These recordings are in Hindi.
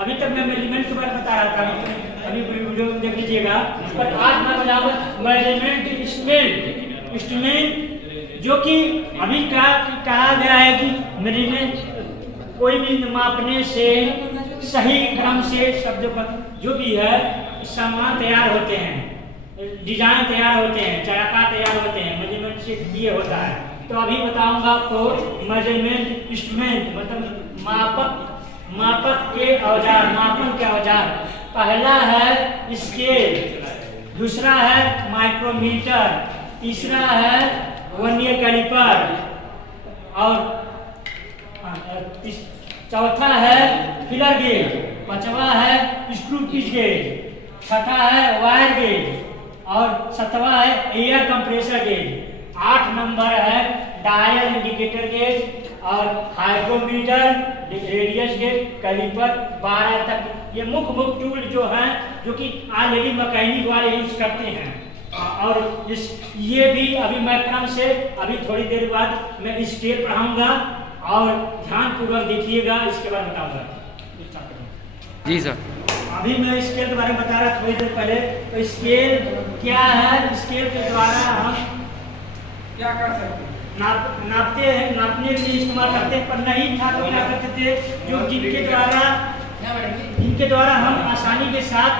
अभी तक मैं मेजरमेंट के बारे में बता रहा था, अभी वीडियो में देख लीजिएगा। पर आज मैं बताऊंगा मेजरमेंट इंस्ट्रूमेंट। इंस्ट्रूमेंट जो कि अभी कहा गया है कि मेजरमेंट कोई भी मापने से सही क्रम से शब्द का जो भी है सामान तैयार होते हैं, डिजाइन तैयार होते हैं, चाका तैयार होते हैं, मेजरमेंट से ये होता है। तो अभी बताऊंगा आपको मेजरमेंट इंस्ट्रूमेंट मतलब मापक के औजार, मापन के औजार। पहला है स्केल, दूसरा है माइक्रोमीटर, तीसरा है वर्नियर कैलिपर और चौथा है फिलर गेज, पांचवा है स्क्रू पिच गेज, छठा है वायर गेज और सातवां है एयर कंप्रेसर गेज। 8 नंबर है डायल इंडिकेटर गेज और हाइड्रोमीटर, रेडियस गेज, कैलिपर। 12 तक ये मुख्य टूल जो हैं जो कि ऑलरेडी मैकेनिक वाले यूज करते हैं। और ये भी अभी मैं क्रम से अभी थोड़ी देर बाद मैं स्केल पढ़ाऊंगा और ध्यान पूर्वक देखिएगा, इसके बाद बताऊंगा। जी सर। अभी मैं स्केल के बारे में बता रहा थोड़ी देर पहले। तो स्केल क्या है? स्केल के द्वारा हम क्या कर सकते हैं? नापते हैं, नापने के लिए इस्तेमाल करते हैं। पर नहीं था तो क्या करते थे, जो जिनके द्वारा हम आसानी के साथ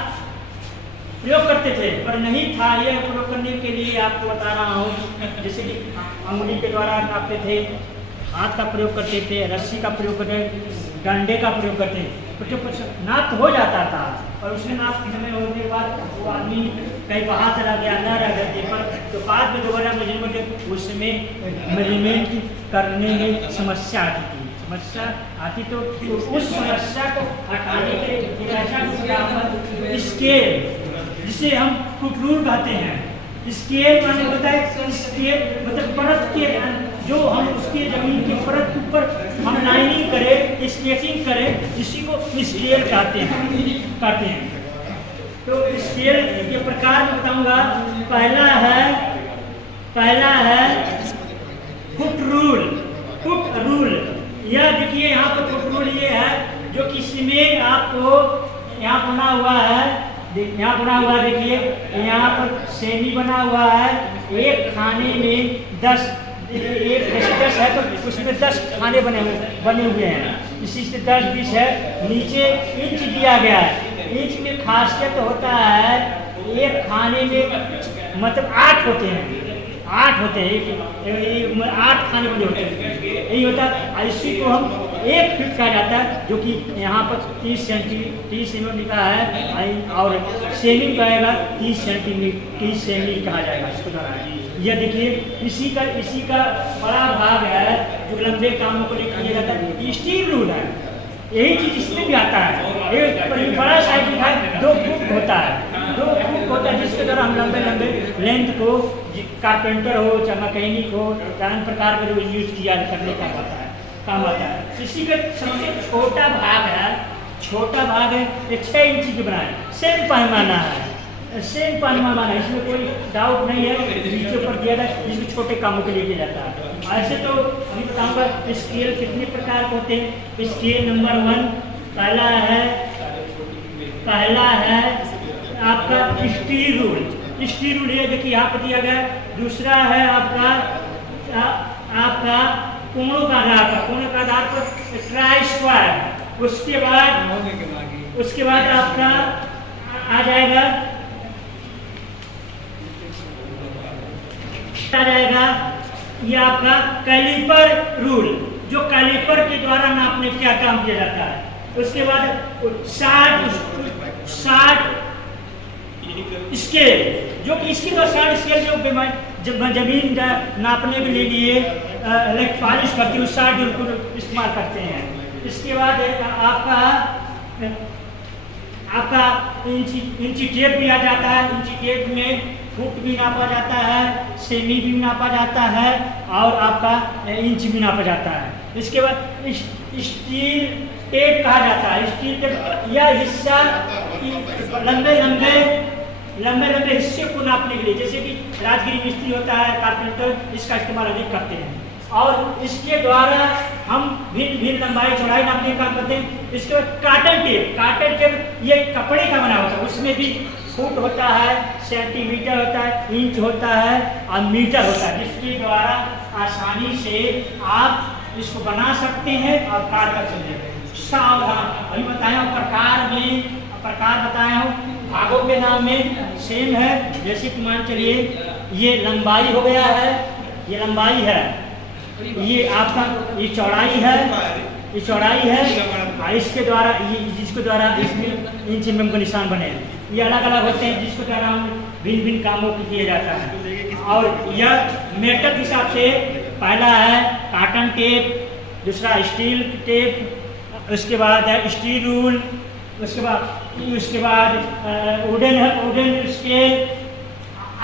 प्रयोग करते थे। पर नहीं था, यह प्रयोग करने के लिए आपको बता रहा हूँ। जैसे कि अंगुली के द्वारा नापते थे, हाथ का प्रयोग करते थे, रस्सी का प्रयोग करते, डंडे का प्रयोग करते। तो जो नाप हो जाता था और उसमें नाप समय होने के बाद वो आदमी कहीं बाहर चला गया, न रह गए पर तो बाद में दोबारा मेजरमेंट, उसमें मेजरमेंट करने में समस्या आती थी। समस्या आती तो उस समस्या को हटाने के लिए स्केल, जिसे हम फुट रूल कहते हैं। स्केल माने होता है, स्केल मतलब परत के जो हम उसके जमीन के परत के ऊपर हम लाइनिंग करें, स्केचिंग करें, इसी को स्केल कहते हैं। तो स्केल के प्रकार में बताऊंगा। पहला है फुट रूल। फुट रूल यह देखिए, यहाँ पर फुट रूल ये है जो किसी में आपको यहाँ बना हुआ है, यहाँ बना हुआ देखिए, यहाँ पर सेमी बना हुआ है। एक खाने में 10 एक रेसिडेंस है तो उसमें 10 खाने बने हुए हैं। इसी से 10-20 है। नीचे इंच दिया गया है। इंच में खासियत होता है, एक खाने में मतलब 8 होते हैं। 8 होते हैं, 8 खाने बने होते हैं। यही होता है। इसी को हम 1 फीट कहा जाता है, जो कि यहाँ पर 30 सेमी लिखा है और सेमी कहेगा 30 सेमी कहा जाएगा इसको द्वारा। यह देखिए, इसी का बड़ा भाग है जो लंबे कामों को लिए किया जाता है। स्टील रूल है, यही चीज इसमें भी आता है। एक बड़ा साइज है, 2 फुट होता है, जिसके द्वारा हम लंबे लेंथ को कारपेंटर हो चाहे मैकेनिक हो चाहे अन्य प्रकार के यूज किया करने का काम आता है। इसी का सबसे छोटा भाग है, ये 6 इंच की बनाए। सेम पैमाना है, इसमें कोई डाउट नहीं है। नीचे ऊपर दिया था, इसमें छोटे कामों के लिए किया जाता है। ऐसे तो अभी बताऊंगा स्केल कितने प्रकार के होते हैं। स्केल नंबर 1 पहला है आपका स्टील रूल। स्टील रूल ये देखिए यहाँ पर दिया गया। दूसरा है आपका कोणों का आधार पर ट्राई स्क्वायर। उसके बाद आपका आ जाएगा ये आपका कैलिपर रूल, जो कैलिपर के द्वारा नापने क्या काम किया जाता है। उसके बाद 60 स्केल, जो कि इसकी 60 स्केल जो जमीन नापने के लिए पॉलिश करती है, उस 60 को इस्तेमाल करते हैं। इसके बाद आपका इंची टेप भी आ जाता है। इंची टेप में फुट भी नापा जाता है, सेमी भी नापा जाता है और आपका इंच भी नापा जाता है। इसके बाद स्टील टेप कहा जाता है। स्टील टेप यह हिस्सा लंबे हिस्से को नापने के लिए, जैसे कि राजगिरी मिस्त्री होता है, कारपेंटर, इसका इस्तेमाल अधिक करते हैं। और इसके द्वारा हम भिन्न भिन्न लंबाई चौड़ाई नापने का काम करते हैं। इसके बाद काटन टेप ये कपड़े का बना होता है, उसमें भी फुट होता है, सेंटीमीटर होता है, इंच होता है और मीटर होता है, जिसके द्वारा आसानी से आप इसको बना सकते हैं और काट कर चले। सावधान अभी बताया हूँ, प्रकार बताया हूँ, भागों के नाम में सेम है। जैसे कि मान चलिए ये लंबाई हो गया है, ये लंबाई है, ये आपका ये चौड़ाई है, ये चौड़ाई है और इसके द्वारा ये जिसके द्वारा इसमें इंच में हमको निशान बने, ये अलग अलग होते हैं जिसके द्वारा हम भिन्न भिन्न कामों को किया जाता है। और यह मेटल के हिसाब से पहला है काटन टेप, दूसरा स्टील टेप, उसके बाद है स्टील रूल, उसके बाद वुडन स्केल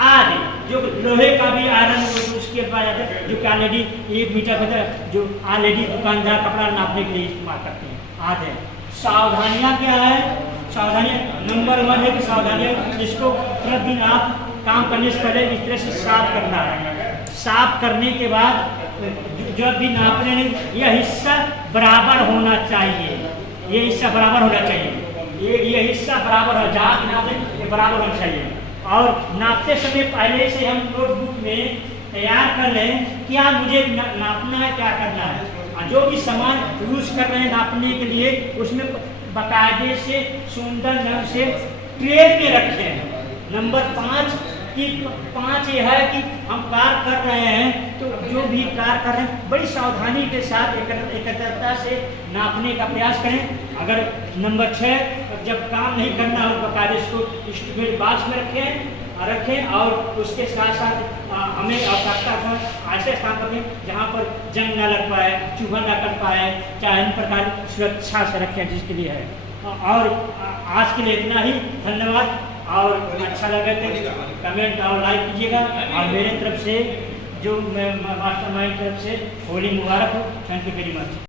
आदि, जो लोहे का भी आयरन स्केल पाया जाता है, जो कि ऑलरेडी 1 मीटर होता है, जो ऑलरेडी दुकानदार कपड़ा नापने के लिए इस्तेमाल करते हैं। आदि सावधानियाँ क्या है? सावधानियाँ नंबर 1 है कि सावधानियाँ जिसको प्रतिदिन आप काम करने से पहले इस तरह से साफ करना है। साफ करने के बाद जब भी नापने यह हिस्सा बराबर होना चाहिए, ये हिस्सा बराबर होना चाहिए, ये हिस्सा बराबर हो, जहाँ नापने ये बराबर होना चाहिए। और नापते समय पहले से हम नोटबुक में तैयार कर लें क्या मुझे नापना है, क्या करना है। और जो भी सामान यूज कर रहे हैं नापने के लिए उसमें बाकायदे से सुंदर ढंग से ट्रे में रखें। नंबर 5 कि 5 ये है कि हम कार्य कर रहे हैं तो जो भी कार्य कर रहे हैं बड़ी सावधानी के साथ एकत्रता से नापने का प्रयास करें। अगर नंबर 6 जब काम नहीं करना हो तो कागज को इंस्ट्रूमेंट बॉक्स में रखें और उसके साथ साथ हमें आवश्यकता है ऐसे स्थान पर जहाँ पर जंग न लग पाए, चूहा न कट पाए, चाहे इन प्रकार सुरक्षा से रखें जिसके लिए है। और आज के लिए इतना ही, धन्यवाद। और अच्छा लगे तो कमेंट और लाइक कीजिएगा। और मेरे तरफ से जो मैं मास्टरमाइंड तरफ से होली मुबारक हो। Thank you very much.